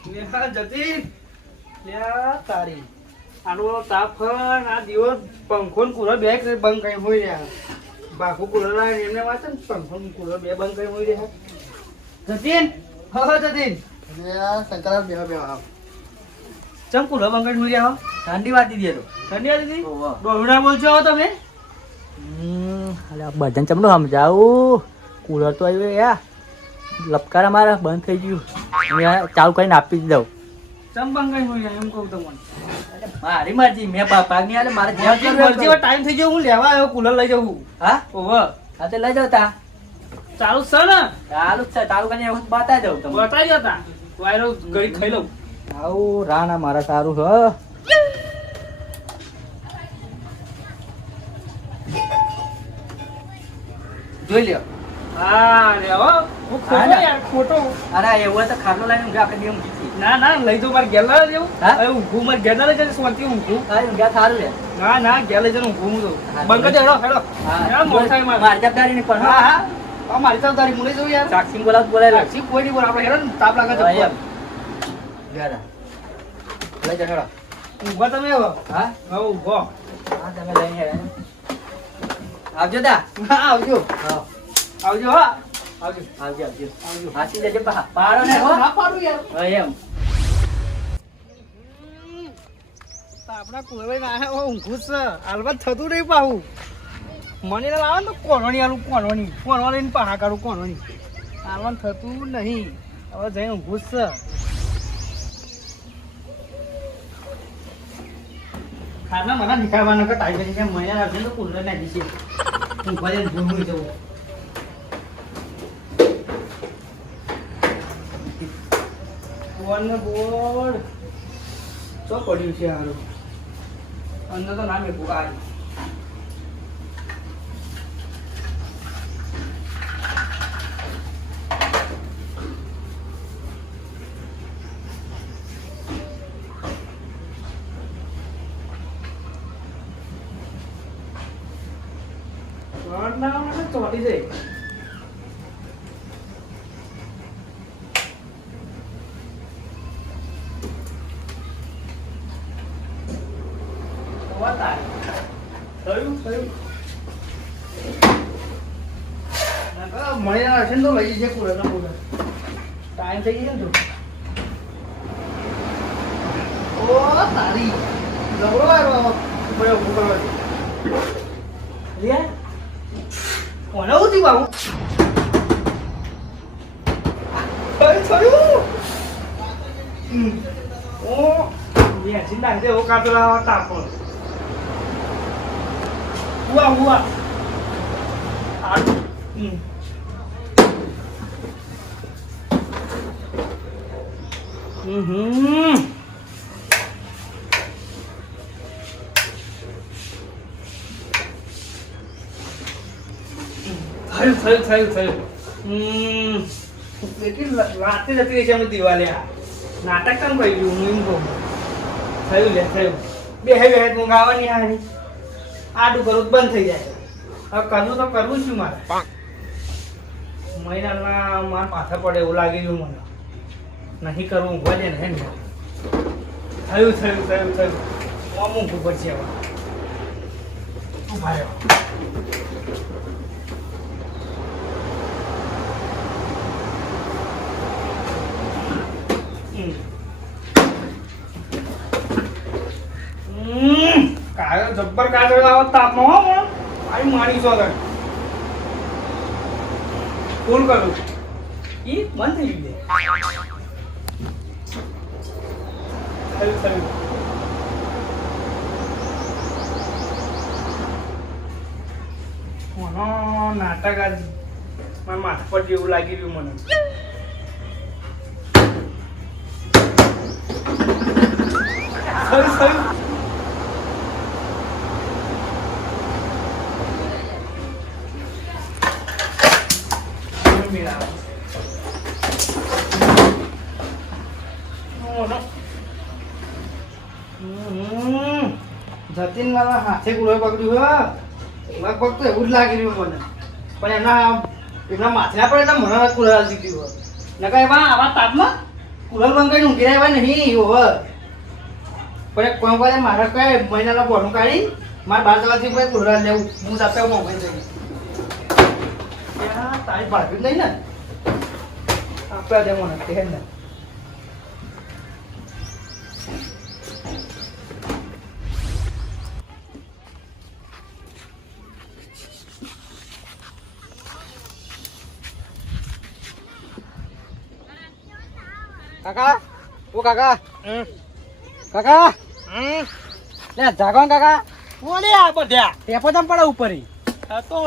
જતી તારી આનો તાપ આ દિવસ પંખો ને કુલર બે બંધ કઈ હોય રહ્યા બાકુ કુલર લાવે એમને વાંચે ને પંખો ને કુલર બે બંધ કઈ હોય રહ્યા જતીન જતીન શંકર બે ચમ કુલર બંધ કઈ હોય રહ્યા ઠંડી વાતી દે તો ઠંડી વાતી દી ડોહડા બોલજો તમે અલ્યા બધાને ચમનું સમજાવું કુલર તો આવ્યું યા લપકારા મારા બંધ થઈ ગયું ચાલુ કરીને આપી જ દઉં ચમ બંધ કઈ હોય એમ કહું તમને મારી મરજી મેં પાકની આલે મારે મરજી ટાઈમ થઈ ગયો હું લેવા આવ્યો કુલર લઈ જાઉં હા ઓવર હા તો લઈ જાવ તા ચાલુ છે ને ચાલુ જ છે ચાલુ કરીને બતાવી દઉં તમને બતાવી જતા વાયરો ઘડી ખાઈ લઉં આવું રાણા મારા સારું છે જોઈ લ્યો હા રે હો હું ખોટો યાર ખોટો અરે એવું તો ખાટલો લઈને ઊંઘ્યા આપણે બે ઊંઘી ના ના લઈ જાઉં મારે ઘેર લાવે જેવું હા? હવે ઊંઘું મારે ઘેર ના લઈ જાય શાંતિ ઊંઘું હા ઊંઘ્યા સારું રે ના ના ઘેર લઈ જઈને ઊંઘું હું તો બંધ કરી દે હેડો હેડો હેડો મોર થાય મારે મારી જવાબદારી નહીં પણ હા હા આ મારી જવાબદારી હું લઈ જાઉં યાર સાક્ષી બોલાય લાગશે કોઈ નહીં બોલ આપણે હેડો ને તાપ લાગે છે એમ ગાડા લઈ જાઓ હેડો ઊંઘવા તમે હવે હા હા ઊંઘો હા તમે લઈને હેડો આવજો દા હા આવજો હા આવજો હા આવજો આવજો આવજો આવજો હાસી જજે પાડો ને હો ના પાડું યાર હા એમ આપણા કુલભાઈ ના હે ઊંઘું જ છે હાલમાં થતું નહીં પાહું મને લાવે ને કોણવાની આલું કોણવા લઈને પાહા કાઢું કોણવાની હાલમાં થતું નહીં હવે જઈને ઊંઘું જ છે ખાના મને નીકળવાના કે ટાઈમ છે મહિના આવશે તો કુલર નાખી છે ઊંઘવા જઈને ભૂલ જવું બોર્ડ ચો પડ્યું છે હારું અંદર તો ના મેકું આ ચોટી જાય મળી હશે ને તો લઈ જશે કુલર ટાઈમ થઈ ગયો ને તો ઓ તારી લવડો આવ્યો પડ્યો ઉભો કરવા લે કોને ઉતી બાબુ કઈ થયું ઓ યે ચિંતા દે ઓ કાતો લાવા તાપો હુઆ આ થયું એટલી રાતે જતી રહી છે અમે દિવાળી નાટક કેમ કરી ગયું હું એમ કહું થયું બે ઊંઘ આવવાની હારી આડું કરવું બંધ થઈ જાય હવે કરવું તો કરવું છું મારે મહિનાના મારા માથા પડે એવું લાગી ગયું મને નહીં કરવું ઊંઘવા દે ને હે ને થયું આમ ઊંઘવું પડશે હવે ઉભા રહ્યો કાયો જબ્બર કાયો આવો તાપમાં હો આઈ મારી છો તને ફૂલ કરું ઈ બંધ થઈ ગયું થયું કોનો નાટક આજ મારા માથા પર જેવું લાગી રહ્યું મને થયું જતીન મારા હાથે કુલર પકડ્યું લગભગ તો એવું જ લાગી રહ્યું મને પણ એમના માથે પડે એટલે મને કુલર દીધી હોય નકા એમાં આવા તાપમાં કુલર બંધ કરીને ઊંઘી રહ્યા નહીં ઓવર પણ એક કામ કરે મારે કઈ મહિનાના બોનું કાઢી મારે 12 જવાથી કોઈ કુલર લેવું હું સાથે મોબાઈલ જઈ તારી ભાગ્યું નહીં ને આપણે દેવો નથી હે ને કાકા ઓ કાકા કાકા લે જાગો ને કાકા બોલે આ બધા ટેપો તમ પડે ઉપર આ તો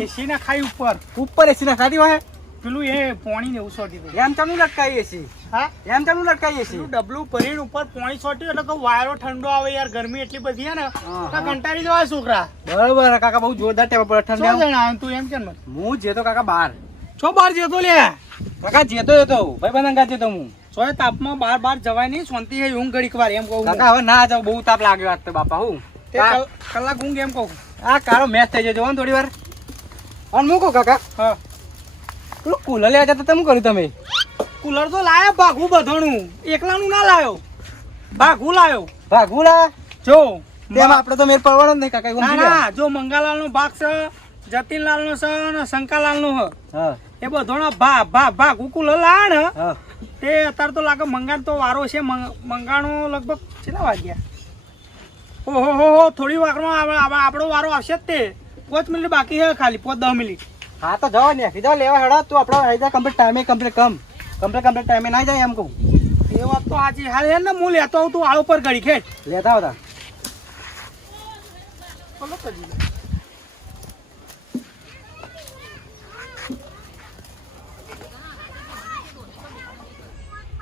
એસી ના ખાઈ ઉપર ઉપર એસી ના ખાધી હોય પેલું એ પોણી ને એવું છોટી દીધું એમ તમને લટકાઈએ છીએ હા એમ તમને લટકાઈએ છીએ પેલું ડબલું ભરીને ઉપર પોણી છોટ્યું એટલે કે વાયરો ઠંડો આવે યાર ગરમી એટલી બધી હે ને હા, તો કંટાળી જવાય છોકરા બરોબર કાકા બહુ જોરદાર ટેપો પડે છો ઠંડા જણા તું એમ કેમ મને હું જેતો કાકા બાર છો બહાર જતો લે કાકા જેતો હતો ભાઈ બંધ જેતો હું સોય તાપમાં બહાર જવાય નહીં શાંતિ હે ઊંઘ ઘડીક વાર એમ કહું કાકા હવે ના જાવ બહુ તાપ લાગ્યો આજ તો બાપા હું તે કલાક ઊંઘ એમ કહું આ કારો મેચ થઈ જજો થોડી વાર અને મૂકો કાકા હા પેલું કુલર લેવા જતા તમે કર્યું તમે કુલર તો લાયા ભાગું બધાનું એકલાનું ના લાયો ભાગું લાયો ભાગુલા જો તેમાં આપણે તો મેર પડવાનો જ નહીં કાકા એવું ના સમજી લે. ના જો મંગાલાલ નો ભાગ છે જતીનલાલ નો છે અને શંકાલાલ નો છે હા એ બધોનો ભાગ કુકુલ લાયા ને હા તે અત્યારે તો લાગે મંગાણ તો વારો છે મંગાણો લગભગ કેટલા વાગ્યા ઓહો થોડી વારમાં આપણો વારો આવશે જ તે 5 મિનિટ બાકી છે ખાલી 5-10 મિનિટ હા તો જાઓ ને કીધો લેવા હેડા તું આપણો આવી જાય કમ્પ્લીટ ટાઈમે ટાઈમે ના જાય એમ કહું એ વાત તો સાચી હાલ હે ને હું લેતો આવું તું આળો પર ઘડી ખેંચ લેતા આવતા ચલો કરી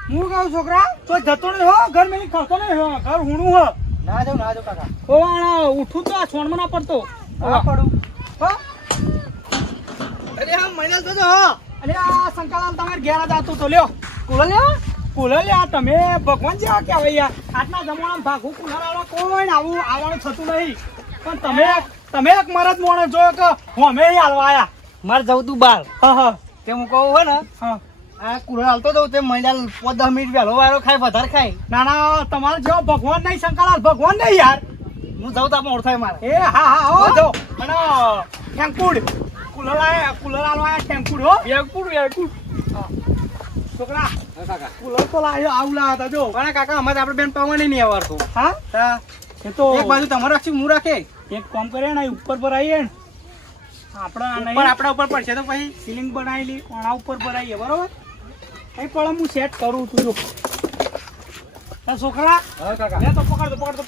હું કહું છોકરા તો જતો નહીં હો ઘર મેલી ખરતો નહીં હો ઘર હુણું હો ના જાવ કાકા ઓવાણા ઉઠું તો આ છોણમાં ના પડતો હા પડું હો અરે આ મહિના તો જો અરે આ શંકરલાલ તમારે ઘેર જ આતો તો લ્યો કુલર લ્યા તમે ભગવાન જેવા કહેવાય યાર આટલા જમાનામાં ભાગું કુલર વાળો કોઈ આવવાનું થતું નહીં પણ તમે એક મરદ મોણસ જોયો કે હું અમે હાલવા આયા મારે જવું તું બાર હા તે હું કહું હોય ને હા આ કુલર હાલતો જવું તે મહિના 5-10 મિનિટ વહેલો વારો ખાય વધારે ખાય ના ના તમારે જેવો ભગવાન નહીં શંકરલાલ ભગવાન નહીં યાર હું જાઉં તો આપણે ઓળખાય મારે એ હા હો જો અને ટેન્કુડ કુલર આલવા ટેન્કુડ હો ટેન્કુડ છોકરા કાકા કુલર તો લાવ્યો આવું લાવ્યા હતા જો પણ કાકા અમારે આપણે બેન પાવાની નહીં આવડતું હા હા એ તો એક બાજુ તમારે રાખશું હું રાખે એક કામ કરે ને ઉપર પર આવીએ ને પણ આપણા ઉપર પડશે તો પછી સીલિંગ બનાવેલી કોણા ઉપર પર આવીએ બરોબર અહીં પણ હું સેટ કરું છું જો છોકરા હા કાકા લે તો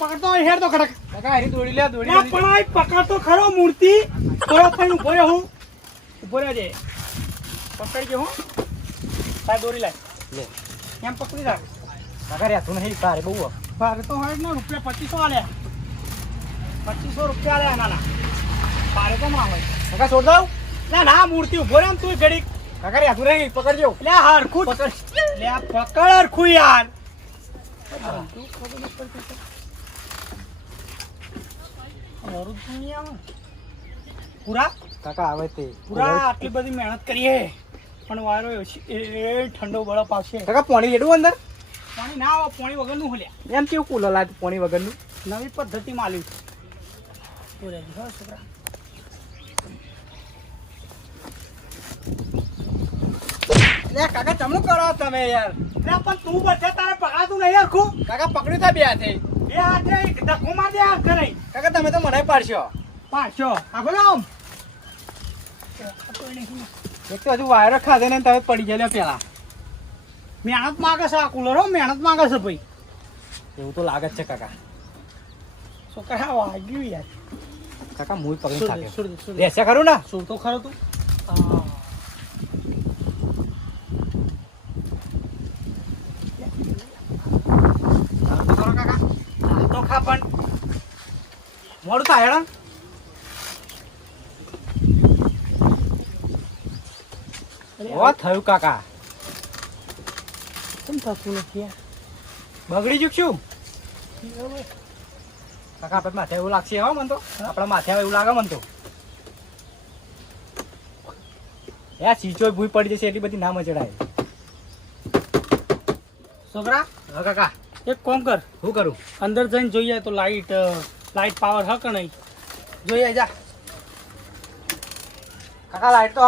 પકડતો હેડ તો ખડક કાકા હરી દોડી લે દોડી લે પણ આ પકડતો ખરો મૂર્તિ કયો થઈને ઉભો રહ્યો હું ઉભો રહેજે પકડી ગયો હું સાહેબ દોરી લાય લે એમ પકડી રાખ કાકા રે તું નહીં સારે બહુ ભારે તો હોય ને રૂપિયા 2500 આલ્યા 2500 રૂપિયા આલ્યા નાના ભારે તો ના હોય કાકા છોડ દઉં ના મૂર્તિ ઉભો રહે ને તું ઘડી કાકા રે તું નહીં પકડજો લે હરખું પકડ લે પકડ હરખું યાર પૂરા કાકા આવે તે આટલી બધી મહેનત કરીએ પણ વારો એ ઠંડો બરફ આવશે કાકા પાણી લેડું અંદર પાણી ના આવે પાણી વગરનું હલ્યા એમ કેવું કુલર લાગ પાણી વગરનું નવી પદ્ધતિમાં આલ્યું છોકરા લે કાકા ચમનું કરો તમે યાર પણ તું બચે તારે પકડાતું નહીં હરખું કાકા પકડ્યું તા બે હાથે બે હાથે ધક્કો માર દે આ કરે કાકા તમે તો મને પાડશો પાછો આગળ આમ એક તો હજુ વાયરો ખાધે ને તમે પડી ગયેલો પેલા મહેનત માંગે છે આ કુલરો મહેનત માંગે છે ભાઈ એવું તો લાગે જ છે કાકા છોકરા વાગ્યું યાર કાકા મુઈ પકડી થાકે સુર લેશે ખરું ને સુર તો ખરો તું કાકા તો ખા પણ મોડું થાય હેડો ઓ થયું કાકા કેમ થતું નથી યાર બગડી ચૂકશું કાકા આપણે માથે એવું લાગશે હો મન તો આપણા માથે આવે એવું લાગે મન તો યા ચીચો ભૂઈ પડી જશે એટલી બધી ના મચડાય છોકરા હા કાકા એક કામ કર, શું કરું? અંદર જઈને જોઈએ તો લાઈટ પાવર હ કે નહીં જોઈએ જા. કાકા લાઈટ તો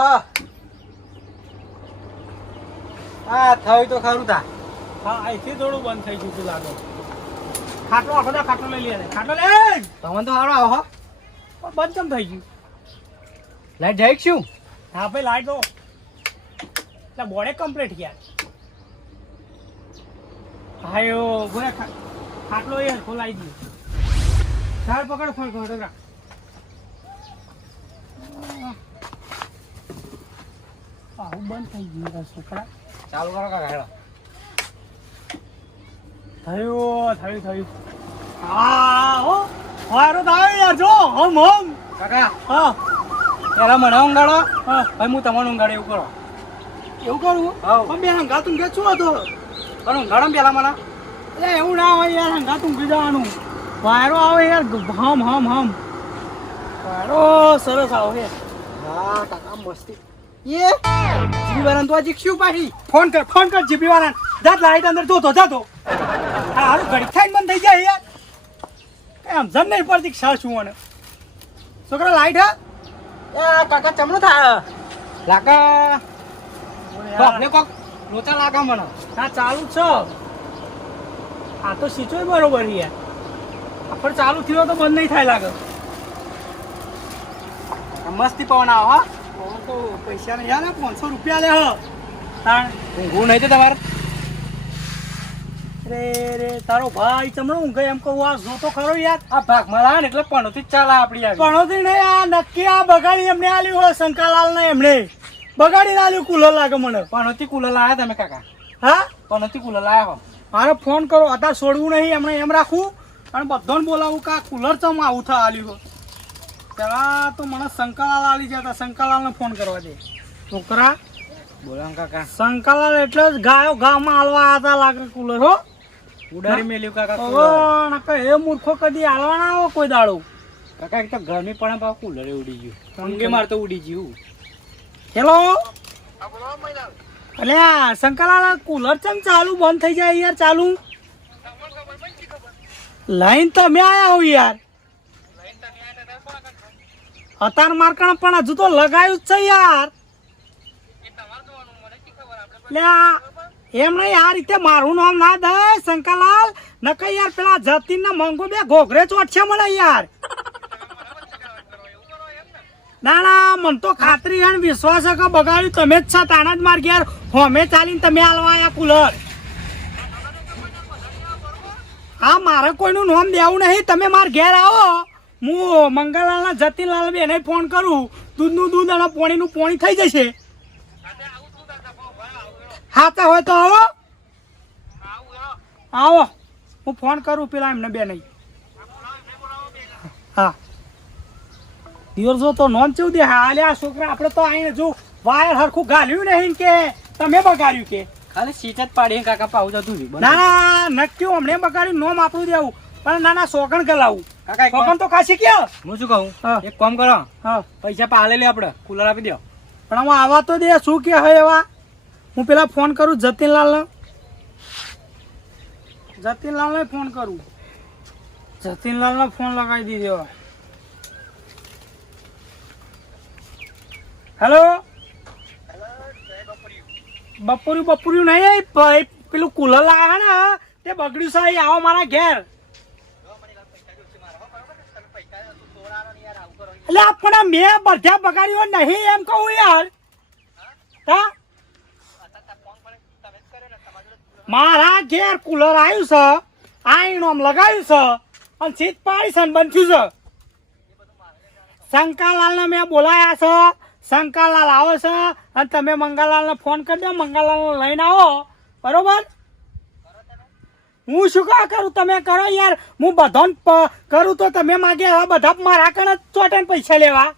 હા થયું તો ખરું તા. હા અહીંથી થોડું બંધ થઈ ગયું તું લાગે. ખાટલો આખો દા ખાટલો લઈ લે, ખાટલો લે. તમને તો સારું આવો હો. પણ બંધ કેમ થઈ ગયું? લાઈટ જાય શું? હા ભાઈ લાઈટ દો એટલે બોડે કમ્પ્લીટ ગયા. હા એવો બોલે ખાટલો એ ખોલાઈ ગયો. ચાલ પકડ ફોન કરો. આવું બંધ થઈ ગયું છોકરા. ચાલુ કરો કાકા હેડો. થયું. હા હો હારો થાય યાર જો હમ કાકા હા પેલા મને ઊંઘાડો, હા ભાઈ હું તમને ઊંઘાડે એવું કરો. એવું કરું હા. પણ બે હંગા તું કે શું હતો? પણ ઊંઘાડો ને પેલા મને. એટલે એવું ના હોય યાર, હંગા તું જવાનું વાયરો આવે યાર હમ વાયરો સરસ આવે. હા કાકા મસ્તી. જીબી વાળાને તો આ જીક્ષું પાછી. ફોન કર જીબી વાળા જાત લાઈટ અંદર જોતો જાતો. હારું ઘડી ખાઈને બંધ થઈ જાય યાર. એમ જન નહીં પડતી ક્ષા શું મને છોકરા લાઈટ હા એ કાકા ચમનું થાય લાકા કોકને કોક લોચા લાગે મને. હા ચાલુ જ છે. આ તો સિચોય બરોબર યાર. પણ ચાલુ થયો તો બંધ નહીં થાય લાગે. મસ્તી પવન આવો હા. તો પૈસા નહીં યાર 500 રૂપિયા લે હ તાણ. ઊંઘવું નહીં તો તમારે. રે તારો ભાઈ ચમણો ઊંઘે એમ કહું આ જોતો ખરો યાર. આ ભાગમાં લાવે ને એટલે પણોથી જ ચાલે આપડી આવી. પણોથી નહીં આ નક્કી આ બગાડી એમને આલ્યું હોય શંકાલાલ ને એમને બગાડીને આલ્યું કુલર લાગે મને. પણોથી કુલર લાયા તમે કાકા. હા પણોથી કુલર લાયા હો. મારે ફોન કરો અત્યારે છોડવું નહીં એમને એમ રાખવું અને બધાને બોલાવું કે આ કુલર ચમ આવું થા આલ્યું. પેલા તો મને શંકાલાલ આલી જતા, શંકાલાલને ફોન કરવા દે. છોકરા બોલો કાકા. શંકાલાલ એટલે જ ગામમાં હાલવા હતા લાગે કુલર હો. ઉડાડી મેલ્યું કાકા. ઓ નકર એ મૂર્ખો કદી હાલવા ના આવો કોઈ દાડો. કાકા એક તો ગરમી પડે પાછું કુલરે ઉડી ગયું. અંગે માર તો ઉડી ગયું. હેલો અલ્યા શંકરલાલ કુલર ચમ ચાલુ બંધ થઈ જાય યાર ચાલુ? લાઈન તમે આયા હો યાર. અતાર માર્કણ પણ હજુ તો લગાયું જ છે યાર. એમ નહીં આ રીતે મારું નામ ના દે શંકરલાલ નકર યાર પેલા જતીન ના મંગો બે ઘોઘરે ચોટશે મને યાર. ના મન તો ખાતરી અને વિશ્વાસ છે કે બગાડ્યું તમે જ છો. તાણા જ માર ઘેર હોમે ચાલીને તમે હાલવા આયા કુલર. હા મારે કોઈનું નામ દેવું નહીં. તમે માર ઘેર આવો હું મંગળલાલ ના જતીનલાલ બેને ફોન કરું. દૂધનું દૂધ અને પોણીનું પોણી થઈ જશે. હા તો હોય તો આવો હું ફોન કરું પેલા એમને બે નહીં. હા દિવસો તો નોન ચેવું દે હાલે આ છોકરા આપણે તો આઈને જો વાયર હરખું ગાલ્યું નહીં કે તમે બગાડ્યું કે ખાલી સીટ જ પાડી કાકા પાવું જતું. ના નક્કી હમણે બગાડ્યું નોમ આપણું દેવું પણ નાના સોગણ ગલાવું. કાકા સોગણ તો ખાસી કે હું શું કહું હા. એક કામ કરો હા પૈસા પાલે લે આપડે કુલર આપી દો. પણ આમાં આવા તો દે શું કે હોય એવા. હું પેલા ફોન કરું જતીનલાલને ફોન કરું. જતીનલાલને ફોન લગાવી દીધો. હેલો બપોર્યું નહીં પેલું કુલર લાયા ને તે બગડ્યું છે અહીં આવો મારા ઘેર. એટલે આપણે મેં બધા બગાડ્યું નહીં એમ કહું યાર. હા મારા ઘેર કુલર આવ્યું છે આઈનું આમ લગાવ્યું છે અને સીટ પાડી છે બન્યું છે. શંકાલાલને મેં બોલાયા છે. શંકાલાલ આવે છે અને તમે મંગાલાલને ફોન કરી દો. મંગાલાલને લઈને આવો બરોબર. હું શું કરું તમે કરો યાર. હું બધાને કરું તો તમે માગે હવે બધા મારા કણ જ ચોટે પૈસા લેવા.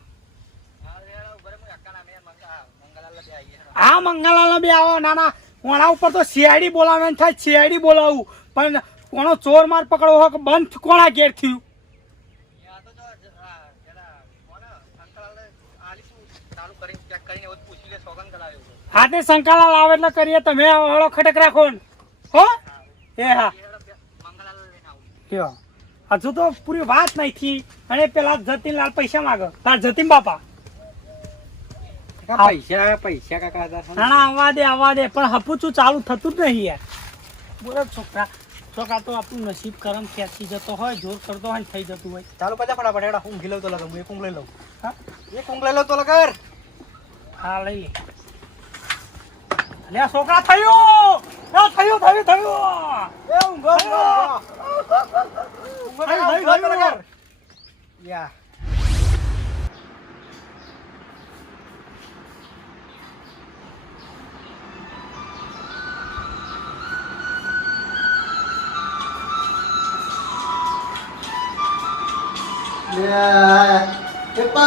હા મંગાલાલ બે આવો. નાના કોણા ઉપર તો સીઆઈડી બોલાવવાનું થાય. સીઆઈડી બોલાવું પણ કોનો ચોર માર પકડવો હોય કે બંધ કોણા ઘેર થયું. હા તે શંકાલાલ આવે એટલે કરીએ. તમે હળો ખટક રાખો હો. એ હા લ્યો. હજુ તો પૂરી વાત નહીં થઈ અને પેલા જતીનલાલ પૈસા માંગે તાર જતીન બાપા પૈસા કાકા ના ના આવવા દે પણ હપુચું ચાલુ થતું જ નહીં યાર બોલો છોકરા તો આપણું નસીબ કરમ ખેંચી જતો હોય જોર કરતો હોય ને થઈ જતું હોય. ચાલુ કરજા ફટાફટ હેડા ઊંઘી લઉં તો લગર હું એક ઊંઘ લઈ લઉં. હા એક ઊંઘ લઈ લઉં તો લગર. હા લઈ લે છોકરા થયું એ ઊંઘો યા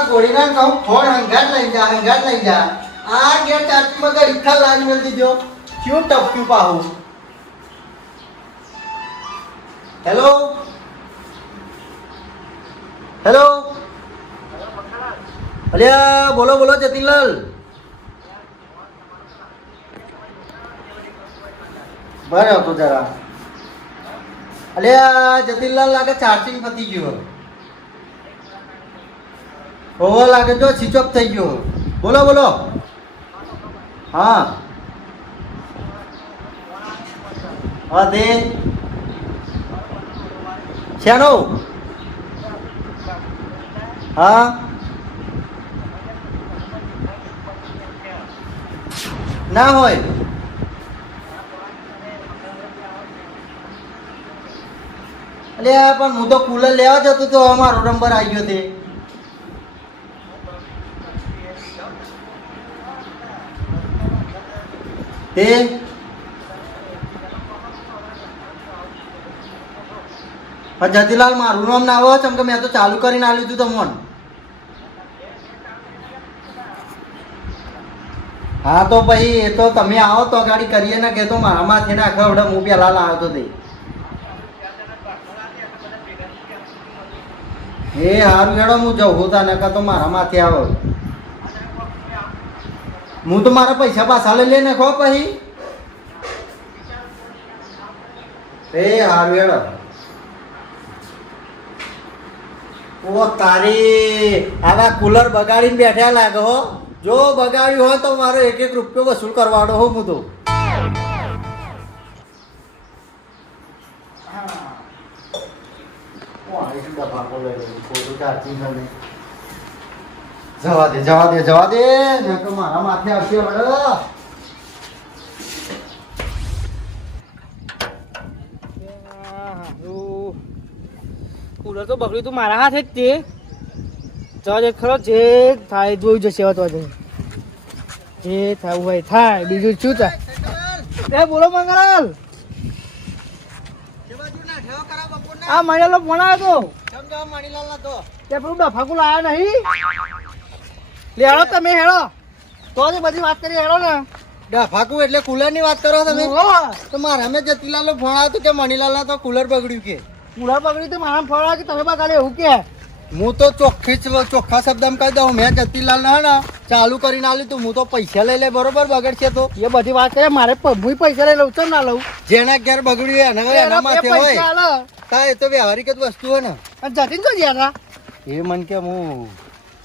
ગોળીના કહું ફોન હંગાટ લઈ જા આ ગેર ચાચી મગર ઈખા લાવી મેલ દીધો ક્યું ટપક્યું પાહું. હેલો અલ્યા બોલો જતીનલાલ. બરાબર તો જરા અલ્યા જતીનલાલ લાગે ચાર્જિંગ પતી ગયું. ઓવર લાગે જો સ્વિચ ઓફ થઈ ગયો. બોલો હા દે શેનો હા ના હોય અલ્યા પણ હું તો કુલર લેવા જતો તો અમારો નંબર આવી ગયો તે જતીલાલ મારું નામ ના આવો ચમ કે મેં તો ચાલુ કરીને આલ્યું હતું તમને. હા તો ભાઈ એ તો તમે આવો તો ગાડી કરીએ ને કે તો મારા માથે ના ખવડે હું પેલા લાવ્યો તો તે એ હારું હેડો હું જઉં હોતા ને તો મારા માથે આવો હું તો મારા પૈસા પાછા લઈ લે નાખો પછી એ હારું હેડો. ઓ તારી આવા કુલર બગાડીને બેઠા લાગે હો. જો બગાડ્યું હોય તો મારો 1 રૂપિયો વસૂલ કરવાનો હો હું તો. જવા દે ને તો મારા માથે આવશે હવે. કુલર તો બગડ્યું તું મારા હાથે જ તે જવા દે ખરો જે થાય જોઈ જશે તો જે થવું હોય થાય બીજું શું થાય. એ બોલો મંગળાલ આ મણિલાલ ફોન આવ્યો તો તે પેલું ડફાકુલ આવ્યા નહીં લે હેડો તમે હેડો તો જ બધી વાત કરી હેડો ને. ડફાકુ એટલે કુલર ની વાત કરો તમે તો મારા અમે જતીલાલ નો ફોન આવ્યો કે મણીલાલ ના તો કુલર બગડ્યું કે કુલર બગડ્યું તો મારા ફોન આવ્યો કે તમે બગાડે એવું કે હું તો ચોખ્ખા શબ્દમાં કહી દઉં મેં જતીલાલ ને ચાલુ કરીને આલ્યું તું હું તો પૈસા લઈ લે બરોબર બગડશે તો એ બધી વાત કરે મારે હું પૈસા લઈ લઉં ચમ ના લઉં જેના ઘેર બગડ્યું એના માથે હોય તા એ તો વ્યવહારિક જ વસ્તુ હોય ને. અને જતીન તો ગયા એ મન કે હું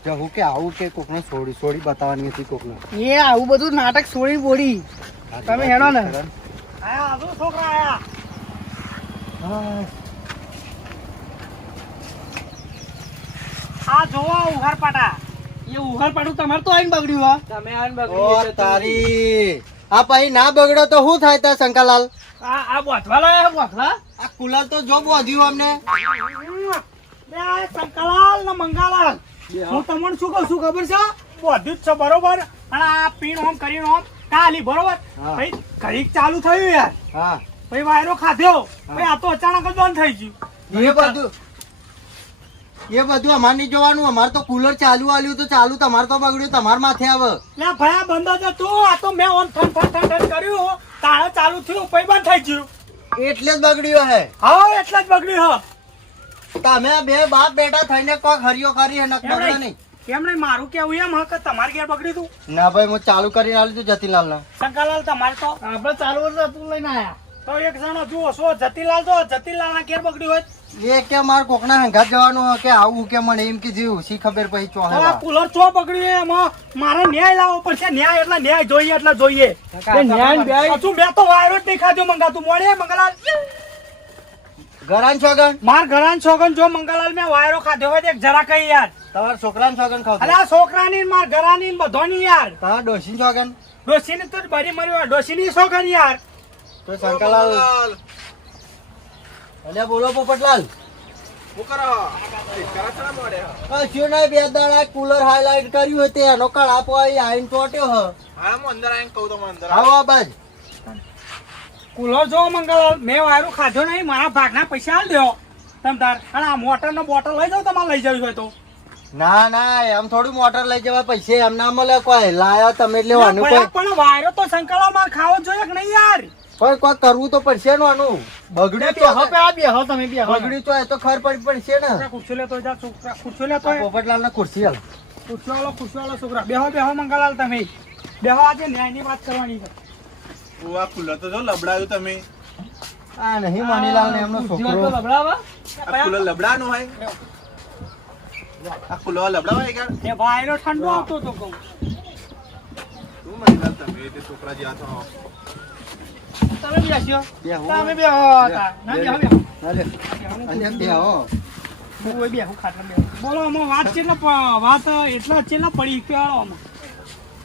જવું કે આવું કે કોકને છોડી બતાવવાની હતી કોકને એ આવું બધું નાટક છોડી બોડી તમે હેડો ને. છોકરા આયા આ જોવો ઉઘાર પાટા એ ઉઘાડ પાડું તમારે તો આઈને બગડ્યું હા તમે આને ઓ તારી આ પછી ના બગડો તો શું થાય તા શંકાલાલ. આ બોધવા લાયા બોધવા આ કુલર તો જો બોધ્યું અમને. શંકરલાલ ને મંગાલાલ હું તમને શું કહું છું ખબર છે બોધ્યું જ છે બરોબર અને આ પીણ હોમ કરીને હોમ કાલી બરોબર ભાઈ ઘડીક ચાલુ થયું યાર હા ભાઈ વાયરો ખાધ્યો ભાઈ આ તો અચાનક જ બંધ થઈ ગયું. એ બધું અમારે નહીં જોવાનું. અમારે તો કુલર ચાલુ આલ્યું તો ચાલુ તમારે તો બગડ્યું તમારે માથે આવે. લે ભાઈ બંધ જ હતું આ તો મેં ઓન ઠન કર્યું તારે ચાલુ થયું પછી બંધ થઈ ગયું એટલે જ બગડ્યું હે. હા એટલે જ બગડ્યું હ. તમે બે બાપ બેટા થઈને કોક હરિયો કરી અને બગડે નહીં. કેમ નહીં મારું કેવું એમ હ કે તમારે ઘેર બગડ્યું તું ના ભાઈ હું ચાલુ કરીને આલ્યું તું જતીલાલ ને. શંકરલાલ તમારે તો આપણે ચાલુ હતું લઈને આયા તો એક જણો જુઓ છો જતીલાલ તો જતીલાલના ઘેર બગડ્યું હોય એ કે માર કોકના હંગાત જવાનું હોય કે આવું કે મને એમ કીધું શી ખબર પછી ચો તો આ કુલર ચો બગડ્યું એમાં મારે ન્યાય લાવવો પડશે ન્યાય એટલે ન્યાય જોઈએ એટલે જોઈએ એ ન્યાય બે હજુ મેં તો વાયરો જ નહીં ખાધો મંગાતું મોડે મંગલાલ ઘરાન છોગન માર ઘરાન છોકન જો મંગલાલ મેં વાયરો ખાધો હોય તો એક જરા કઈ યાર તમારા છોકરાને છોગન ખાવ અરે આ છોકરાની માર ઘરાની બધોની યાર તમારા ડોશી છોગન ડોશીની તો બરી મર્યો ડોશીની છોકન યાર તો શંકરલાલ અલ્યા બોલો પોપટલાલ કશું નહીં બે દાડા કુલર હાઈલાઈટ કર્યું હતું એનો કળાપો આવીને ચોટ્યો હ આવો આ બાજ કુલર જો મંગલાલ મેં વાયરો ખાધો નહીં મારા ભાગના પૈસા આલ દો તમ તાર અને આ મોટરનો બોટલ લઈ જાવ તમારે લઈ જવી હોય તો ના ના એમ થોડું મોટર લઈ જવા પૈસે એમ ના મળે કોઈ લાયા તમે લેવાનું કોઈ પણ વાયરો તો સંકળાવ માર ખાવો જોઈએ કે નહીં યાર કોઈ કોઈ કરવું તો પડશે ને આનું બગડ્યું તો બેહો તમે બેહો બગડ્યું તો એ તો ખબર પડી પડશે ને ખુરશી લેતો જા છોકરા ખુરશી લેતો પોપટલાલ ને ખુરશી હાલ ખુરશી વાળો છોકરા બેહો બેહો મંગલાલ તમે બેહો આજે ન્યાયની વાત કરવાની છે કુલર તો જો લબડાયું તમે આ નહીં મણીલાલ ને એમનો છોકરો લબડાવા આ કુલર લબડાનું હોય આ કુલર લબડાવાય કે એ વાયરો ઠંડો આવતો તો કહું તું મહિલા તમે તે છોકરા જ્યાં છો તમે બેસ્યો બેહો. તમે બેહો તા. ના બેહો બેહો હાલે અને બે હો હું બેહો ખાટલા બેહો બોલો આમાં વાત છે વાત એટલા ચેલા પડી કહેવાળો આમાં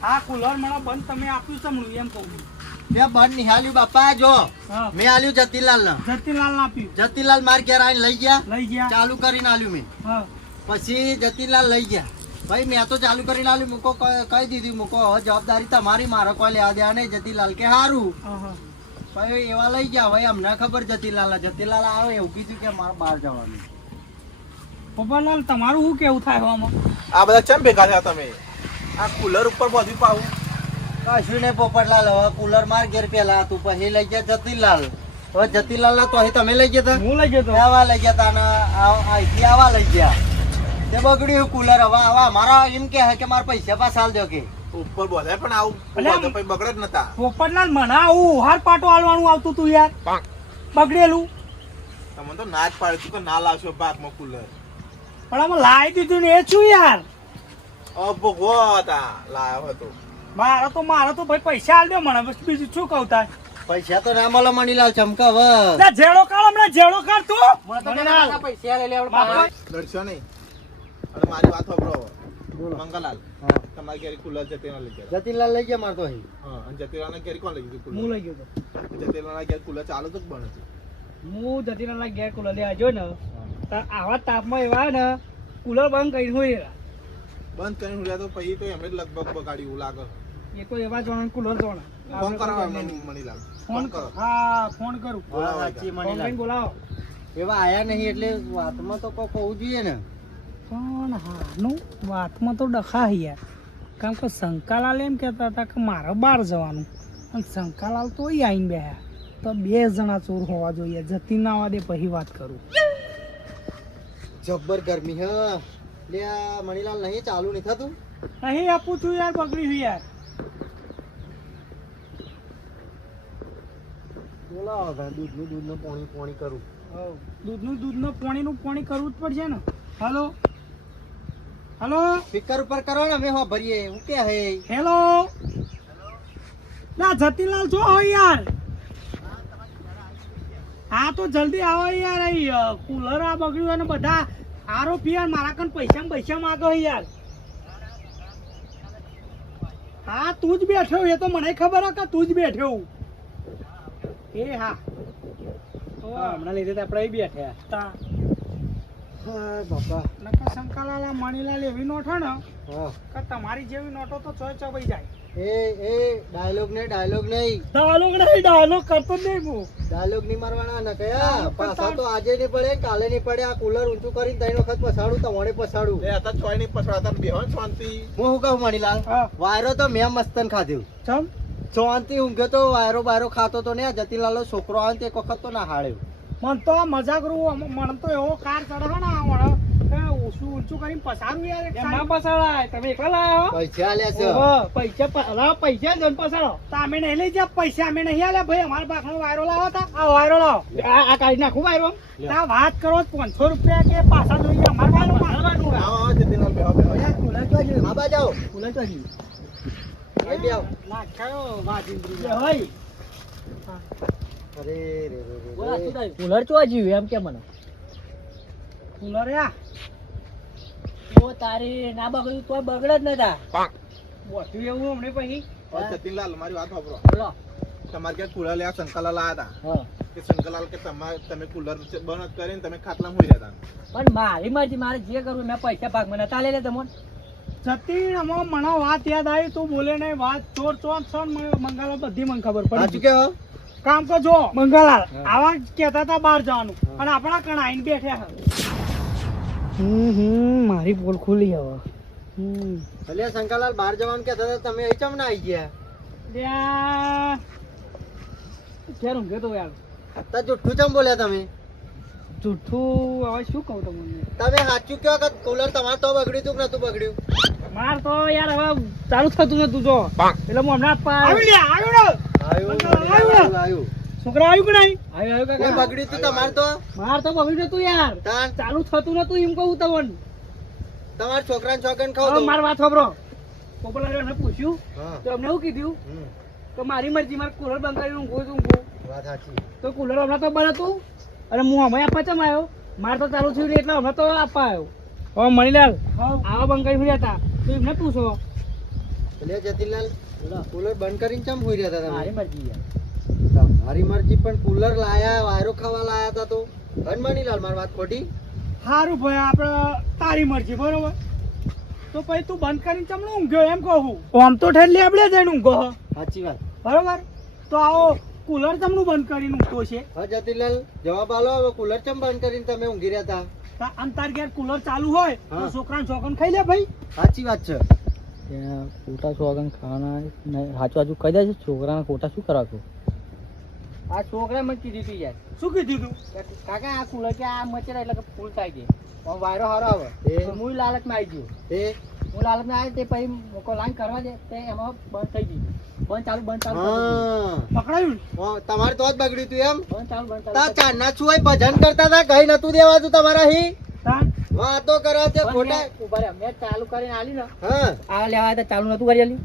આ કુલર મને બંધ તમે આપ્યું છે હું એમ કહું બે બંધ નિહાલ્યું બાપા જો હા મેં આલ્યું જતીલાલ ને જતીલાલ ના આપ્યું જતીલાલ માર ઘેર આવીને લઈ ગયા લઈ ગયા ચાલુ કરીને આલ્યું મેં હા પછી જતીલાલ લઈ ગયા ભાઈ મેં તો ચાલુ કરીને આલ્યું મૂકો કહી દીધું મૂકો હવે જવાબદારી તમારી મારો કોઈ લેવા દેવા નહીં જતીલાલ કે સારું હા ભાઈ એવા લઈ ગયા ભાઈ અમને ખબર જતીલાલ આવે એવું કીધું કે મારે બહાર જવાનું પપ્પાલાલ તમારું શું કેવું થાય આમાં આ બધા ચમ ભેગા થયા તમે આ કુલર ઉપર બધું પાવું કશું નહીં પોપટલાલ હવે કુલર માર ઘેર પેલા હતું પછી લઈ ગયા જતીલાલ હવે જતીલાલ તો અહીં તમે લઈ ગયા હું લઈ ગયો આવા લઈ ગયા તા ને અહીંથી આવા લઈ ગયા તે બગડ્યું કુલર હવે આવા મારા એમ કે મારા પૈસા પાછા હાલ દો કે ઉપર બોલાય પણ આવું અલ્યા, બધું પછી બગડે જ નતા પોપટલાલ મને આવું હાર પાટો હાલવાનું આવતું તું યાર બગડેલું તમને તો ના જ પાડ્યું તું કે ના લાવશો ભાગમાં કુલર પણ આમાં લાવી દીધું ને એ છું યાર ભોગવો હતા લાવ્યો હતો મારો તો ભાઈ પૈસા હાલ દો મને બસ બીજું શું કહું તાર પૈસા તો ના મળે મણીલાલ ચમકાવ લે જેડો કાઢ હમણાં જેડો કાઢ તું પૈસા લઈ લડશો નહીં અને મારી વાત સાંભળો મંગલાલ તમારી ઘેર કુલર જતીના લઈ ગયા જતીલાલ લઈ ગયા મારતો અહીં હા અને જતીરાના ઘેર કોણ લઈ ગયું હું કુલર લઈ ગયો તો જતીરાના ઘેર કુલર ચાલુ તો જ બને છે હું જતીલાલના ઘેર કુલર લેવા જો ને તાર આવા તાપમાં એવા ને કુલર બંધ કરી હોય બંધ કરીને ઉડ્યા તો પછી તો એમ જ લગભગ બગાડ્યું એવું લાગે એ તો એવા જોણા કુલર જોણા ફોન કરો એમને મણીલાલ ફોન કરો હા ફોન કરું બોલાવો સાચી ફોન મણીલાલ કરીને બોલાવો એવા આયા નહીં એટલે વાતમાં તો કોઈ હોવું જોઈએ ને પણ હાનું વાતમાં તો ડખા યાર કારણ કે શંકાલાલ એમ કહેતા હતા કે મારે બહાર જવાનું અને શંકાલાલ તો અહીં આવીને બેહ્યા તો બે જણા ચોર હોવા જોઈએ જતી ના આવવા દે પછી વાત કરું જબ્બર ગરમી હ લે આ મણીલાલ નહીં ચાલુ નહીં થતું અહીં આપું છું યાર બગડી યાર બોલાવો દૂધનું પાણી કરું દૂધનું પાણી કરવું જ પડશે ને હલો હલો સ્પીકર ઉપર કરો ને અમે હો ભરીએ હું કે હે હેલો ના જતીલાલ જો હો યાર હા તો જલ્દી આવો યાર અહીં કુલર આ બગડ્યું અને બધા આરોપી યાર મારા કન પૈસા માગો યાર હા તું જ બેઠો એ તો મને ખબર હે કે તું જ બેઠો એ હા હમણાં લીધે આપણે અહીં બેઠ્યા તા હા બાપા નકર શંકાલાલ મણીલાલ એવી નોટો ને હા કે તમારી જેવી નોટો તો ચોય ચવાઈ જાય એ ડાયલોગ નહીં ડાયલોગ નહીં ડાયલોગ કરતો જ નહીં હું ડાયલોગ નહીં મારવાના ને કયા પાછા તો આજે નહીં પડે કાલે નહીં પડે આ કુલર ઊંચું કરીને 3 વખત પછાડું તો વડે પછાડું એ હતા ચોય નહીં પછડાતા બેહો ને શાંતિ હું શું કહું મણીલાલ હા. વાયરો તો મેં મસ્તન ખાધ્યું ચમ શાંતિ ઊંઘે તો વાયરો ખાતો તો ને આ જતીલાલ છોકરો આવે ને તે એક વખત તો ના હાળ્યો મન તો આ મજાક રૂ મને તો એવો કાર ચડે ને આ ઓછું ઊંચું કરીને પસારું યાર એક એમ ના સાઈડ. પસાડાય તમે એકલા લાયા હો પૈસા આલ્યા છે ઓહો, પૈસા જ પસારો તો અમે નહીં લઈ જા પૈસા અમે નહીં આલ્યા ભાઈ અમારા પાખનો વાયરો લાવો તા આ વાયરો લાવો આ કાઢી નાખું વાયરો તા વાત કરો 500 રૂપિયા કે પાછા જોઈએ અમારા વાયરો મારવાનું આવો આવો જતીનલાલ બેહો બેહો આ બાજુ આવો કુલર તો હજી અહીં બે આવો નાખ્યો વાજીંદ્રી એ હોય અરે રે બોલા રે શું થયું? કુલર તો હજી એમ કે મને કુલર યા ઓ તારી ના બગડ્યું તો બગડે જ નતા બોધ્યું એવું અમને પછી જતીનલાલ મારી વાત સાંભળો બોલો તમારે ક્યાં કુલર લેવા શંકરલાલ આયા હા હતા કે શંકરલાલ કે તમે કુલર બંધ કરીને તમે ખાટલામાં હોઈ રહ્યા હતા પણ મારી મરજી મારે જે કરવું મેં પૈસા ભાગ મને નતા લે તમને જતીન આમાં મને વાત યાદ આવી તું બોલે નહીં વાત ચોર ચોર છ મંગાલાલ બધી મને ખબર સાચું પડી કે હો કામ તો જો મંગાલાલ હા. આવા કહેતા હતા બહાર જવાનું હા. અને આપણા કણ આઈને બેઠા મારી પોલ ખુલી હવે અલ્યા શંકરલાલ બહાર જવાનું કહેતા હતા તમે અહીં ચમ ના આવી ગયા ક્યારે ઊંઘે તો યાર તો જુઠ્ઠું ચમ બોલ્યા તમે જૂઠું હવે શું કહું તમને તમે સાચું કહો કે કુલર તમારે તો બગડ્યું તું કે નતું બગડ્યું માર તો યાર હવે ચાલુ જ થતું નતું જો એટલે હું હમણાં આવ્યું છોકરા આવ્યું કે નહીં આવ્યો કોઈ બગડ્યું તું તમારે તો માર તો બગડ્યું નતું યાર તાન ચાલુ થતું નતું એમ કહું તમને તમારા છોકરાને છોકરાને ખાવ હવે તો મારી વાત સાંભળો પોપલાને પૂછ્યું હા તો અમને શું કીધું હમ. કે મારી મરજી મારે કુલર બંધ કરીને ઊંઘું વાત સાચી તો કુલર હમણાં તો બંધ હતું અને હું હમણાં આપવા ચમ આવ્યો મારે તો ચાલુ થયું નહીં એટલે હમણાં તો આપવા આવ્યો હવે મણીલાલ આવા બંધ કરી હતા તો એમને પૂછો એટલે જતીનલાલ કુલર બંધ કરીને ચમ હોઈ રહ્યા હતા મારી મરજી યાર તમે મારી મરજી પણ કુલર લાયા વાયરો ખાવા લાયા હતા તો હનુમાનીલાલ મારી વાત ખોટી સારું ભાઈ આપણે તારી મરજી બરોબર તો પછી તું બંધ કરીને ચમણો ઊંઘ્યો એમ કહું આમ તો ઠેરલી આપણે જઈને ઊંઘો સાચી વાત બરોબર તો આવો કુલર ચમનું બંધ કરીને ઊંઘતો છે હા જતીનલાલ જવાબ આલો હવે કુલર ચમ બંધ કરીને તમે ઊંઘી રહ્યા હતા આમ તાર ઘેર કુલર ચાલુ હોય તો હા. છોકરાને છોકરાને ખાઈ લે ભાઈ સાચી વાત છે ત્યાં ખોટા સોગન ખાવાના સાચું સાચું કહી દે છે છોકરાને ખોટા શું કરાવ છો આ છોકરા મને કીધું હતું યાર શું કીધું તું કાકા આ કુલર કે આ મચરા એટલે કે ફૂલ થાય છે પણ વાયરો હારો આવે એ? તો હું લાલચમાં આવી ગયો એ હું લાલચમાં આવ્યો તે પછી મોકો લાઈન કરવા દે તે એમાં બંધ થઈ ગયું બંધ ચાલુ હા પકડાયું તમારે તો જ બગડ્યું તું એમ બંધ ચાલુ બંધ તા ચાલુ ચાંદના છુઆઈ ભજન કરતા હતા કઈ નતું દેવાતું તમારા હી તાન વાતો કરો છે ખોટા ખોટા ઉભા રહ્યા મેં ચાલુ કરીને આલી ને હા આ લેવા હતા ચાલુ નતું કરી આલી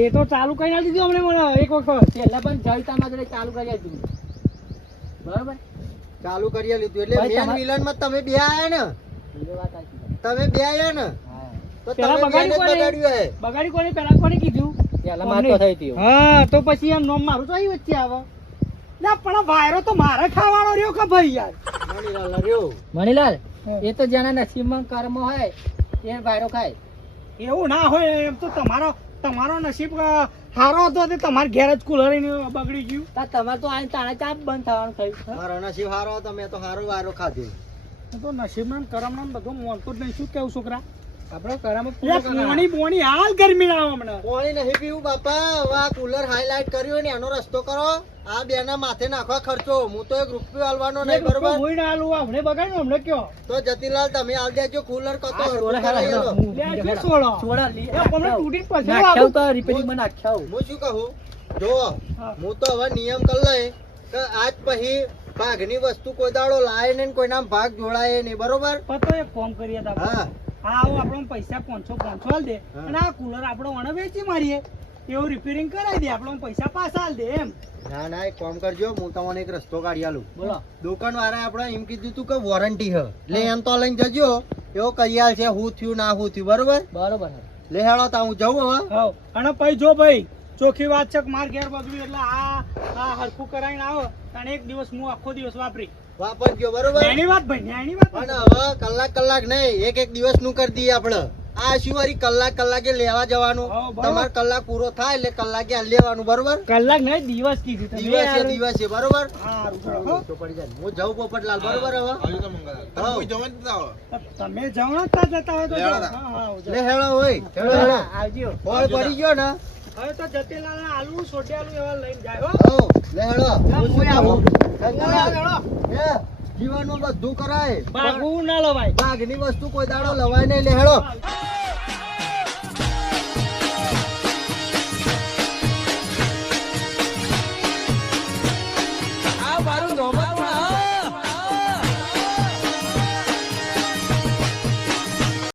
એ તો ચાલુ કરી દીધું હમણાં મને એક વખત પહેલા પણ જલતામાં જોડે ચાલુ કરી આલી બરોબર ચાલુ કરી લીધું એટલે ભાઈ મેન તમારે- મિલન માં તમે બે આયા ને એ વાત સાચી છે. તમે બે આયા ને હા તો પેલા તમે બેને જ બગાડ્યું કોને? બગાડ્યું હે બગાડી કોને પેલા કોને કીધું પહેલા માર તો થઈ હતી હા તો પછી એમ નોમ મારું તો અહીં વચ્ચે આવે ના પણ આ વાયરો તો મારે ખાવાનો રહ્યો કે ભાઈ યાર મણીલાલ રહ્યો મણીલાલ હા. એ તો જેના નસીબમાં કર્મ હોય એ વાયરો ખાય એવું ના હોય એમ તો તમારો નસીબ સારો હતો તે તમારે ઘેર જ કુલર બગડી ગયું તા તમારે તો આ તાણે ચાપ બંધ થવાનું થયું મારો નસીબ હારો હતો મેં તો હારો વારો ખાધો તો નસીબમાં કરમમાં બધું મોનતું જ નહીં શું કેવું છોકરા આપણે કરામાં પોણી બોણી હાલ ગરમી ના આવે હમણાં પાણી નહીં પીવું બાપા હવે આ કુલર હાઈલાઈટ કર્યો ને એનો રસ્તો કરો આ બેના માથે નાખવા ખર્ચો હું તો 1 રૂપિયો હાલવાનો નહીં બરોબર હોય ના હાલું હમણે બગાડ્યું હમણે કયો તો જતીનલાલ તમે હાલ દેજો કુલર કતો આ હરખું સોળા કરાવી હાલા આલો. લે આ શું સોળો? છોડા લી એ હમણે તૂટીને પછી નાખ્યાવ આવું. તો રિપેરિંગ માં નાખ્યાવ હું શું કહું જો હા. હું તો હવે નિયમ કરી લઈ કે આજ પછી ભાગની વસ્તુ કોઈ દાડો લાય ને કોઈના ભાગ જોડાય નહીં બરોબર પતો એક ફોર્મ કરીએ તા હા હા આવું આપણને પૈસા 500 હાલ દે હા. અને આ કુલર આપણો વણે વેચી મારીએ એવું રિપેરિંગ કરાવી દે આપણને પૈસા પાછા હાલ દે એમ ના ના એક કામ કરજો હું તમને એક રસ્તો કાઢી આલું બોલો દુકાન વાળા આપણે એમ કીધું તું કે વોરંટી હ એટલે એમ તો લઈને જજો એવો કહી આલ છે હું થયું ના હું થયું બરોબર બરોબર લે હેડો તા હું જઉં હવે હા અને પછી જો ભાઈ ચોખ્ખી વાત છે કે માર ઘેર બગડ્યું એટલે આ હરખું કરાવીને આવો અને એક દિવસ હું આખો દિવસ વાપરી વાપરજો બરોબર એની વાત ભાઈ એની વાત અને હવે કલાક નહીં એક દિવસ નું કરી દઈએ આપણે આ શું વળી કલાકે લેવા જવાનું હા, બરોબર. તમારે કલાક પૂરો થાય એટલે કલાકે હાલ લેવાનું બરોબર કલાક નહીં દિવસ કીધું તમે યાર. દિવસે બરોબર હારું ચલો, હો. તો પડી જાય હું જઉં પોપટલાલ બરોબર હવે આવી તો મંગળલાલ તમે હા. કોઈ જવા જ ના આવો તમે જવાના જતા હોય તો લેવા જાઓ. તા. હા, હા, જાઓ. લે હેડો હોય હેડો આવજો હોળ પડી ગયો ને હવે તો જતીલાલ આલુ સોટી આલુ એવા લઈને જાય હો હો લે હેડો હું આવું. શંકરલાલ, હેડો. એ જીવનમાં બધું કરાય ભાગવું ના લવાય. ભાગની વસ્તુ કોઈ દાડો લવાય નહીં લેહડો આ મારું નોબત